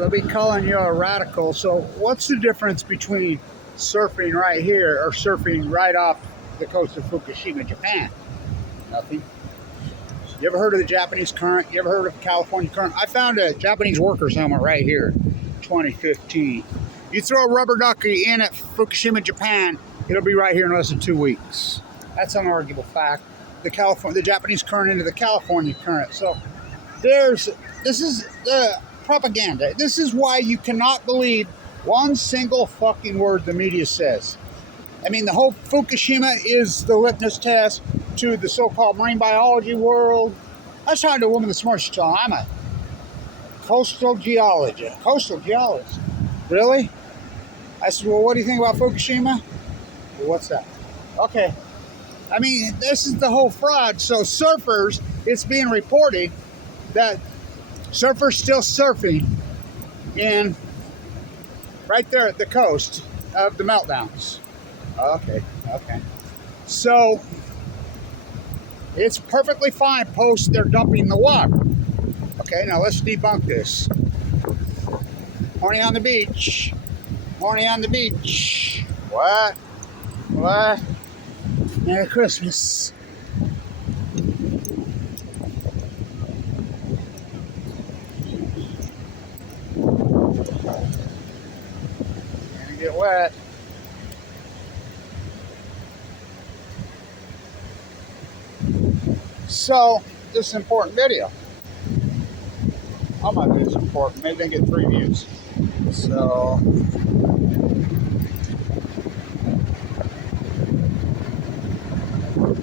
they'll be calling you a radical. So what's the difference between surfing right here or surfing right off the coast of Fukushima, Japan? Nothing. You ever heard of the Japanese current? You ever heard of California current? I found a Japanese worker's helmet right here, 2015. You throw a rubber ducky in at Fukushima, Japan, it'll be right here in less than 2 weeks. That's an unarguable fact. The Japanese current into the California current. So this is the propaganda. This is why you cannot believe one single fucking word the media says. I mean, the whole Fukushima is the litmus test to the so-called marine biology world. I was talking to a woman this morning. She told me, I'm a coastal geologist. Coastal geologist? Really? I said, well, what do you think about Fukushima? Well, what's that? Okay. I mean, this is the whole fraud. So surfers, it's being reported that surfers still surfing in right there at the coast of the meltdowns. Okay. So it's perfectly fine post they're dumping the water. Okay, now let's debunk this. Horny on the beach. Horny on the beach. What? Merry Christmas. Gonna get wet. So, this is an important video. I might be this important. Maybe they get 3 views. So,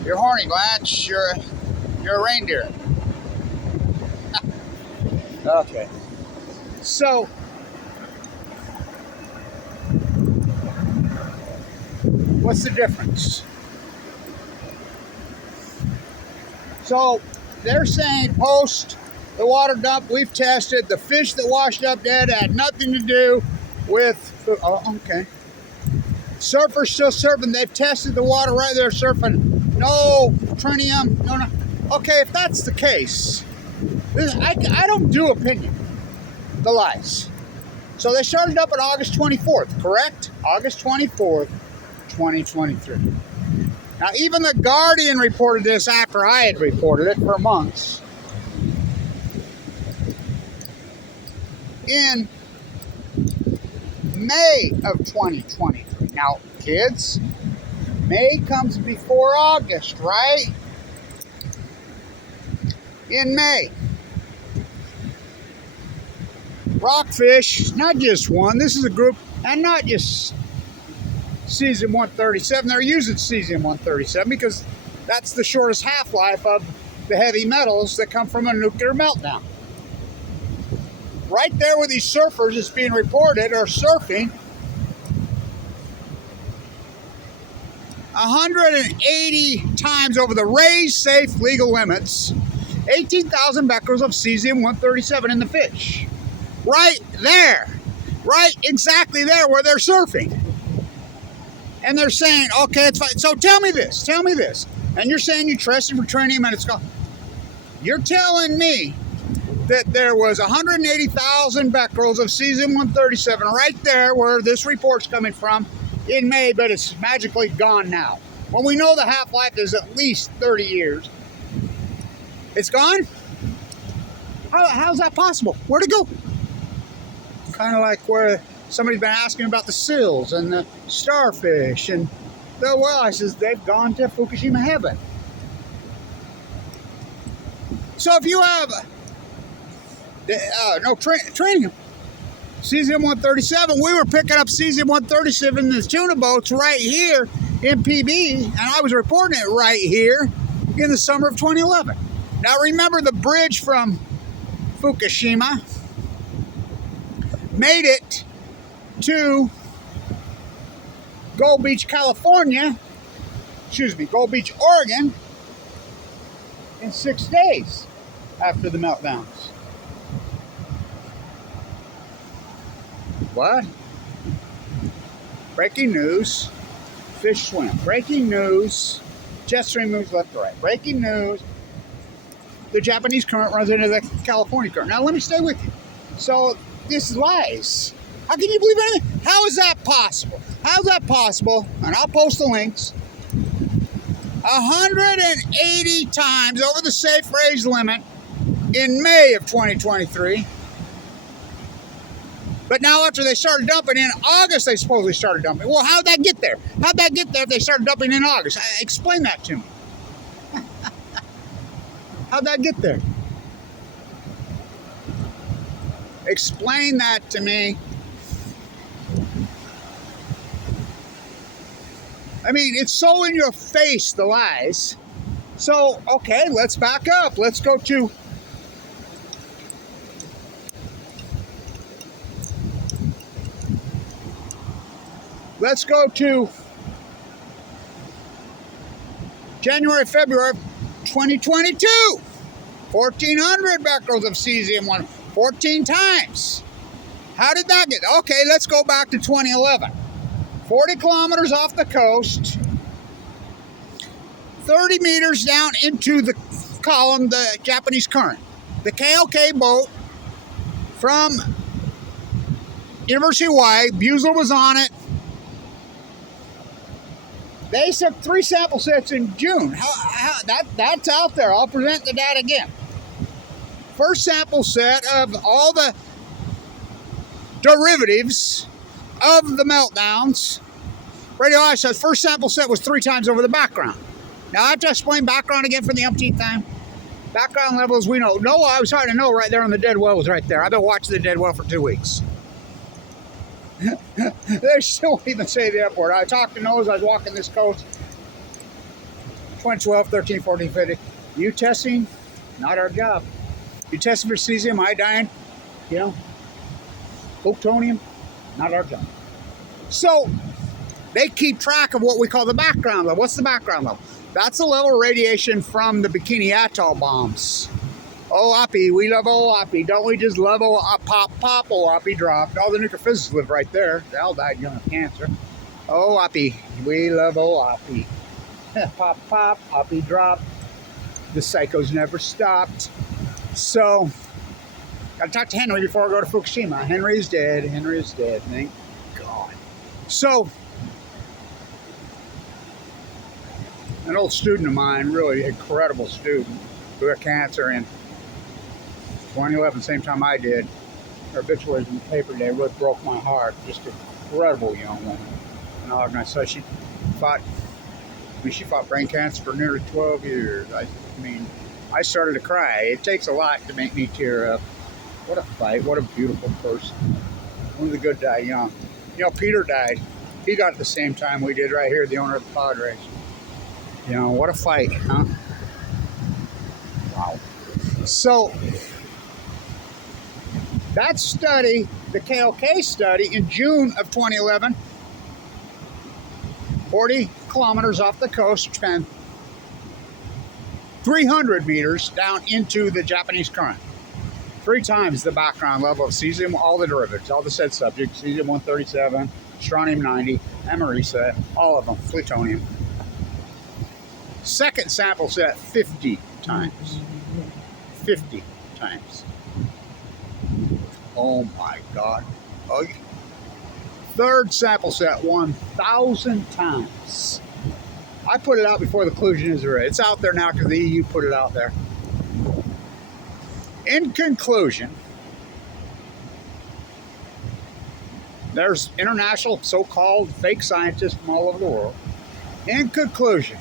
you're horny, Blanche. You're a reindeer. Okay. So, what's the difference? So they're saying post the water dump, we've tested the fish that washed up dead had nothing to do with. Oh, okay. Surfers still surfing. They've tested the water right there surfing. No tritium. No. Okay, if that's the case, I don't do opinion. The lies. So they started up on August 24th, correct? August 24th, 2023. Now, even The Guardian reported this after I had reported it for months. In May of 2023. Now, kids, May comes before August, right? In May. Rockfish, not just one, this is a group, and not just cesium-137. They're using cesium-137 because that's the shortest half-life of the heavy metals that come from a nuclear meltdown. Right there where these surfers is being reported are surfing 180 times over the raised safe legal limits, 18,000 becquerels of cesium-137 in the fish. Right there. Right exactly there where they're surfing. And they're saying, okay, it's fine. So tell me this. And you're saying you tested for tritium and it's gone. You're telling me that there was 180,000 becquerels of cesium-137 right there where this report's coming from in May, but it's magically gone now. When we know the half-life is at least 30 years. It's gone? How's that possible? Where'd it go? Kind of like where somebody's been asking about the seals and the starfish and the whales. They've gone to Fukushima heaven. So if you have tritium, cesium-137, we were picking up cesium-137 in the tuna boats right here in PB, and I was reporting it right here in the summer of 2011. Now remember, the bridge from Fukushima made it to Gold Beach, Oregon in 6 days after the meltdowns. What? Breaking news. Fish swim. Breaking news. Jet stream moves left to right. Breaking news. The Japanese current runs into the California current. Now let me stay with you. So this is lies. How can you believe anything? How is that possible? How is that possible? And I'll post the links. 180 times over the safe raise limit in May of 2023. But now after they started dumping in August, they supposedly started dumping. Well, how'd that get there? How'd that get there if they started dumping in August? Explain that to me. How'd that get there? Explain that to me. I mean, it's so in your face, the lies. So, okay, let's back up. Let's go to January, February 2022. 1,400 becquerels of cesium 14 times. How did that get? Okay, let's go back to 2011. 40 kilometers off the coast, 30 meters down into the column, the Japanese current. The KLK boat from University of Hawaii, Buzel was on it. They took 3 sample sets in June. That's out there. I'll present the data again. First sample set of all the derivatives of the meltdowns. Radioisotope, first sample set was 3 times over the background. Now I have to explain background again for the umpteenth time. Background levels we know. NOAA, I was starting to know right there on the dead well was right there. I've been watching the dead well for 2 weeks. They still won't even say the F word. I talked to NOAA as I was walking this coast. 2012, 13, 14, 15. You testing? Not our job. You testing for cesium, iodine, you know, plutonium? Not our job. So they keep track of what we call the background level. What's the background level? That's the level of radiation from the Bikini Atoll bombs. OAPI, we love OAPI. Don't we just love pop, OAPI dropped. All the nuclear physicists live right there. They all died young of cancer. OAPI, we love OAPI. Pop, OAPI dropped. The psychos never stopped. So, gotta talk to Henry before I go to Fukushima. Henry's dead. Henry's dead. Thank God. So, an old student of mine, really incredible student, who had cancer in 2011, same time I did. Her obituary in the paper today really broke my heart. Just an incredible young woman. And all organized. So she fought brain cancer for nearly 12 years. I mean, I started to cry. It takes a lot to make me tear up. What a fight. What a beautiful person. One of the good died young. You know, Peter died. He got it the same time we did right here, the owner of the Padres. You know, what a fight, huh? Wow. So, that study, the KLK study, in June of 2011, 40 kilometers off the coast, spent 300 meters down into the Japanese current. 3 times the background level of cesium, all the derivatives, all the said subjects, cesium-137, strontium-90, americium, all of them, plutonium. Second sample set, 50 times. 50 times. Oh my God. Oh, third sample set, 1,000 times. I put it out before the conclusion is ready. It's out there now because the EU put it out there. In conclusion, there's international so-called fake scientists from all over the world. In conclusion,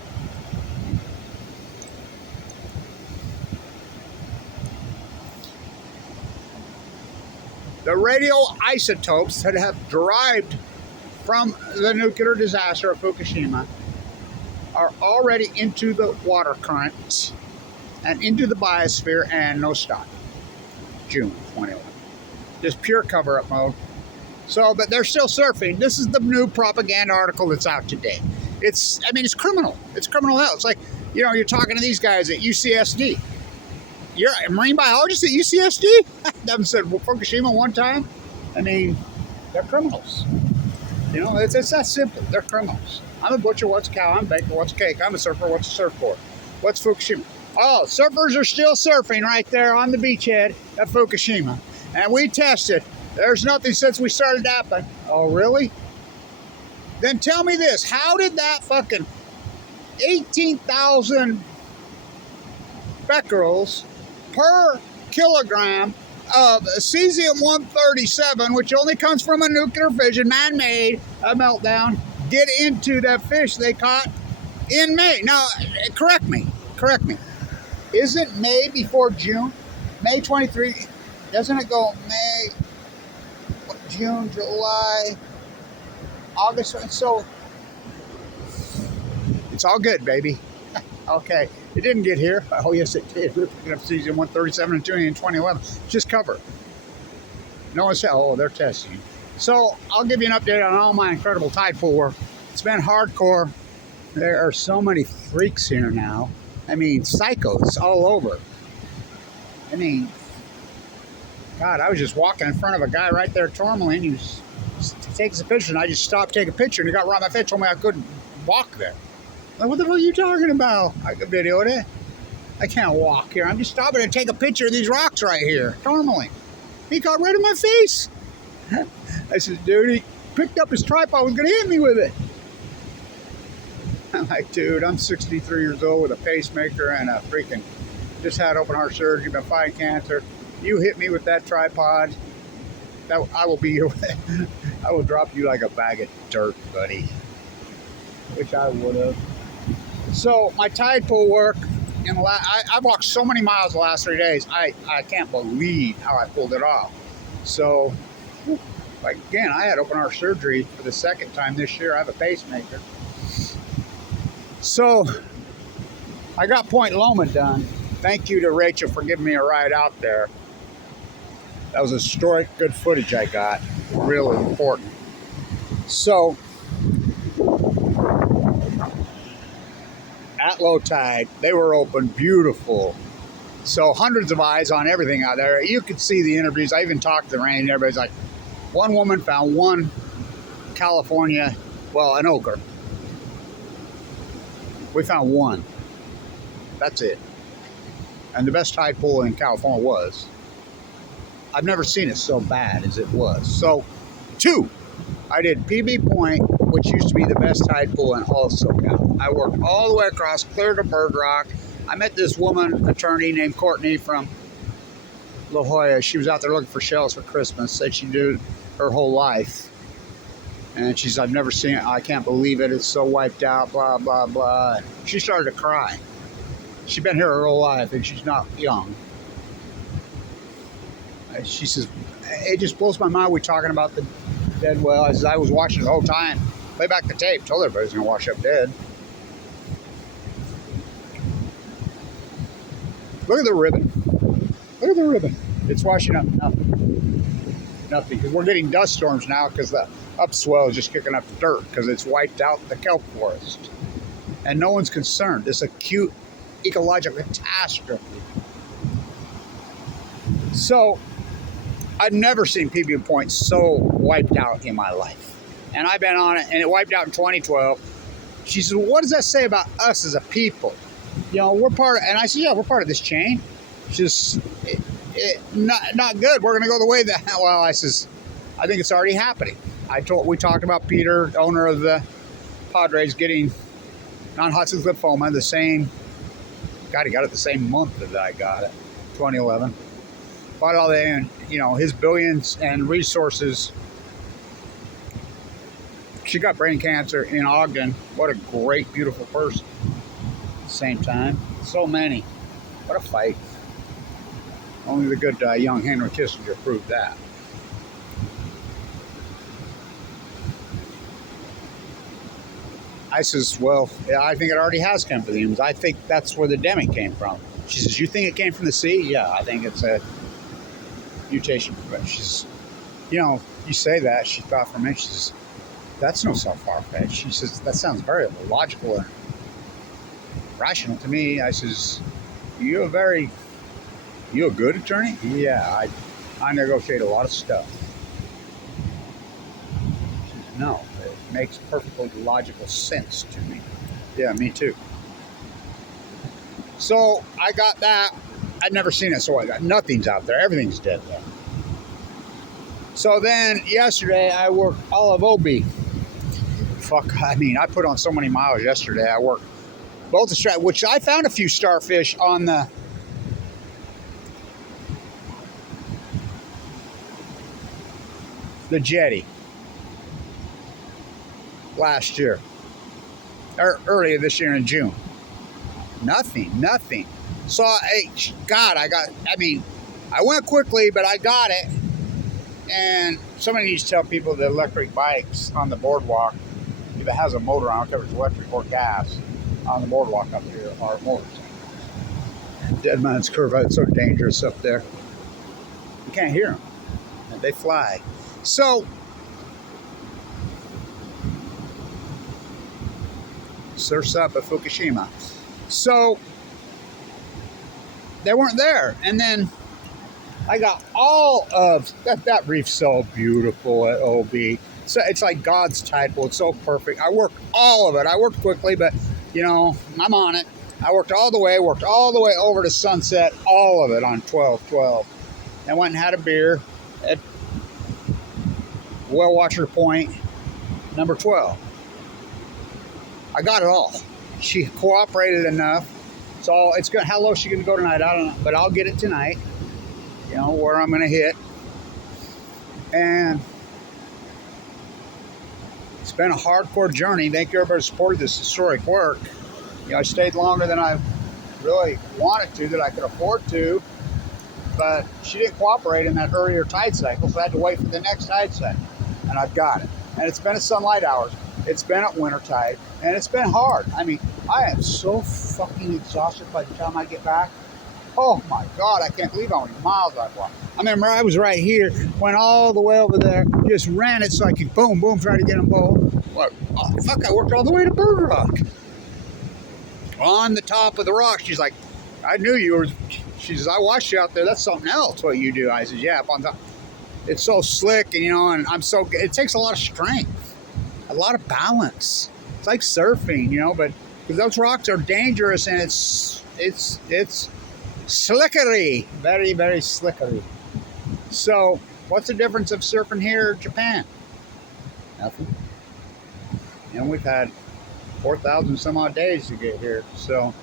the radioisotopes that have derived from the nuclear disaster of Fukushima are already into the water current and into the biosphere, and no stop. June 21. Just pure cover-up mode. So, but they're still surfing. This is the new propaganda article that's out today. It's criminal. It's criminal hell. It's like, you know, you're talking to these guys at UCSD. You're a marine biologist at UCSD? Haven't said Fukushima one time. I mean, they're criminals. You know, it's that simple. They're criminals. I'm a butcher, what's a cow? I'm a baker, what's a cake? I'm a surfer, what's a surfboard? What's Fukushima? Oh, surfers are still surfing right there on the beachhead at Fukushima. And we tested There's nothing since we started napping. Oh, really? Then tell me this. How did that fucking 18,000 becquerels per kilogram of cesium-137, which only comes from a nuclear fission, man-made, a meltdown, get into that fish they caught in May? Now, correct me. Isn't May before June? May 23, doesn't it go May, June, July, August? So it's all good, baby. Okay, it didn't get here. Oh, yes, it did. We were picking up cesium-137 and 2 in 2011. Just cover. No one said, oh, they're testing. So I'll give you an update on all my incredible tide pool work. It's been hardcore. There are so many freaks here now. I mean, psychos all over. I mean, God, I was just walking in front of a guy right there, tourmaline. He takes a picture, and I just stopped, take a picture, and he got right on my face, told me I couldn't walk there. Like, what the hell are you talking about? I could video it. I can't walk here. I'm just stopping to take a picture of these rocks right here, tourmaline. He got right in my face. I said, dude, he picked up his tripod, was going to hit me with it. I'm like, dude, I'm 63 years old with a pacemaker and a freaking, just had open heart surgery, been fighting cancer. You hit me with that tripod, I will be your, I will drop you like a bag of dirt, buddy. Which I would have. So my tide pool work, I walked so many miles the last 3 days. I can't believe how I pulled it off. So, like again, I had open heart surgery for the second time this year. I have a pacemaker. So I got Point Loma done. Thank you to Rachel for giving me a ride out there. That was historic, good footage I got. Really important. So at low tide, they were open, beautiful. So hundreds of eyes on everything out there. You could see the interviews. I even talked to the rain. Everybody's like, one woman found one California, well, an ochre. We found one. That's it. And the best tide pool in California was. I've never seen it so bad as it was. So, 2, I did PB Point, which used to be the best tide pool in all of SoCal. I worked all the way across, clear to Bird Rock. I met this woman, attorney named Courtney from La Jolla. She was out there looking for shells for Christmas. Said she'd do her whole life. And she said, I've never seen it. I can't believe it. It's so wiped out, blah, blah, blah. She started to cry. She's been here her whole life, and she's not young. She says, it just blows my mind. We're talking about the dead well. As I was watching the whole time. Play back the tape. Told everybody was going to wash up dead. Look at the ribbon. Look at the ribbon. It's washing up nothing. Because we're getting dust storms now because the upswell is just kicking up the dirt because it's wiped out the kelp forest. And no one's concerned. This acute ecological catastrophe. So, I've never seen PB Point so wiped out in my life. And I've been on it, and it wiped out in 2012. She says, well, what does that say about us as a people? You know, we're part of, and I said, yeah, we're part of this chain. She's not good. We're going to go the way that, well, I says, I think it's already happening. We talked about Peter, owner of the Padres, getting non-Hodgkin's lymphoma, the same, God, he got it the same month that I got it, 2011. Bought all that, and, you know, his billions and resources. She got brain cancer in Ogden. What a great, beautiful person. At the same time, so many. What a fight. Only the good young Henry Kissinger proved that. I says, well, yeah, I think it already has come from the humans. I think that's where the demi came from. She says, you think it came from the sea? Yeah, I think it's a mutation. She says, you know, you say that. She thought for a minute. She says, that's no so far-fetched. She says, that sounds very logical and rational to me. I says, you a good attorney? Yeah, I negotiate a lot of stuff. She says, no, it makes perfectly logical sense to me. Yeah, me too. So I got that. I'd never seen it, so nothing's out there. Everything's dead there. So then yesterday I worked all of OB. Fuck, I mean, I put on so many miles yesterday. I worked both the strap, which I found a few starfish on the jetty last year, or earlier this year in June. Nothing. So, God, I went quickly, but I got it. And somebody needs to tell people that electric bikes on the boardwalk, if it has a motor on it, whether it's electric or gas, on the boardwalk up here are motors. Dead Man's Curve, it's so dangerous up there. You can't hear them. And they fly. So, surf's up at Fukushima. So, they weren't there. And then I got all of that reef's so beautiful at OB. So it's like God's title. It's so perfect. I worked all of it. I worked quickly, but you know, I'm on it. I worked all the way over to Sunset, all of it on 12-12. And went and had a beer at Whale Watcher Point, number 12. I got it all. She cooperated enough. So it's good. How low is she going to go tonight? I don't know, but I'll get it tonight. You know, where I'm going to hit. And it's been a hardcore journey. Thank you everybody who supported this historic work. You know, I stayed longer than I really wanted to, that I could afford to. But she didn't cooperate in that earlier tide cycle, so I had to wait for the next tide cycle. And I've got it. And it's been at sunlight hours. It's been at winter tide. And it's been hard. I mean, I am so fucking exhausted by the time I get back. Oh my God, I can't believe how many miles I've walked. I remember I was right here, went all the way over there, just ran it so I could boom, try to get them both. What? Oh, fuck, I worked all the way to Bird Rock. On the top of the rock, she's like, I knew you were, she says, I watched you out there, that's something else what you do. I said, yeah, up on top. It's so slick, and you know, and it takes a lot of strength, a lot of balance. It's like surfing, you know, but because those rocks are dangerous, and it's slickery, very, very slickery. So, what's the difference of surfing here or Japan? Nothing. And we've had 4,000 some odd days to get here. So,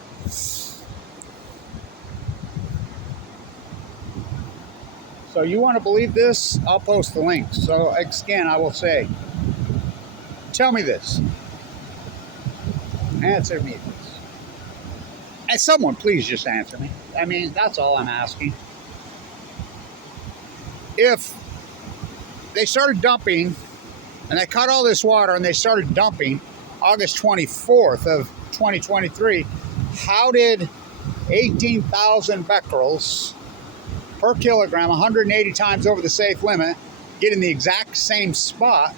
you want to believe this? I'll post the link. So, again, I will say, tell me this. Answer me this. And someone, please just answer me. I mean, that's all I'm asking. If they started dumping, and they cut all this water, and they started dumping August 24th of 2023, how did 18,000 becquerels per kilogram, 180 times over the safe limit, get in the exact same spot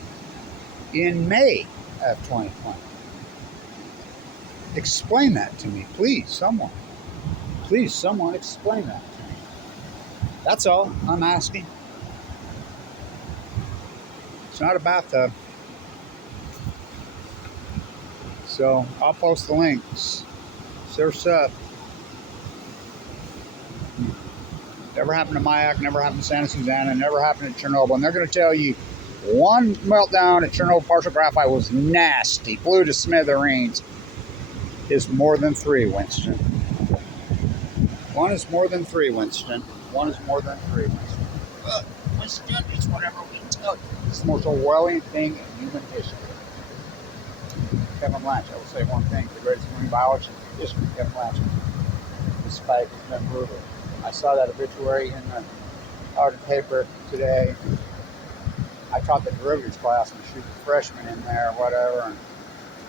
in May of 2020? Explain that to me, please, someone. Please, someone, explain that to me. That's all I'm asking. It's not a bathtub. So, I'll post the links. Surf's up. Never happened to Mayak, never happened to Santa Susana, never happened at Chernobyl. And they're going to tell you one meltdown at Chernobyl partial graphite was nasty, blew to smithereens. Is more than three, Winston. One is more than three, Winston. One is more than three, Winston. But Winston, it's whatever we tell you. It's the most Orwellian thing in human history. Kevin Blanch, I will say one thing. The greatest marine biologist in history, Kevin Blanch. This fight has been brutal. I saw that obituary in the art paper today. I taught the derivatives class and shoot the freshmen in there, whatever. And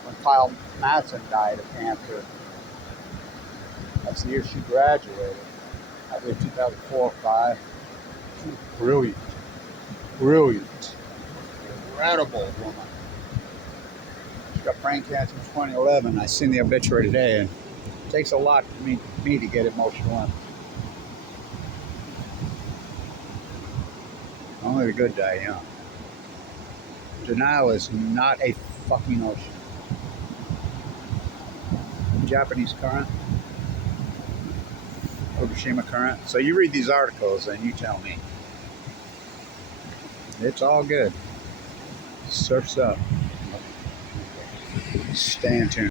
when Kyle Madsen died of cancer, that's the year she graduated. I believe 2004 or 5. She was brilliant, incredible woman. She got brain cancer in 2011. I seen the obituary today, and it takes a lot for me to get emotional. Only the good die young. Denial is not a fucking ocean. Japanese current, Fukushima current. So you read these articles and you tell me. It's all good. Surf's up. Stay tuned.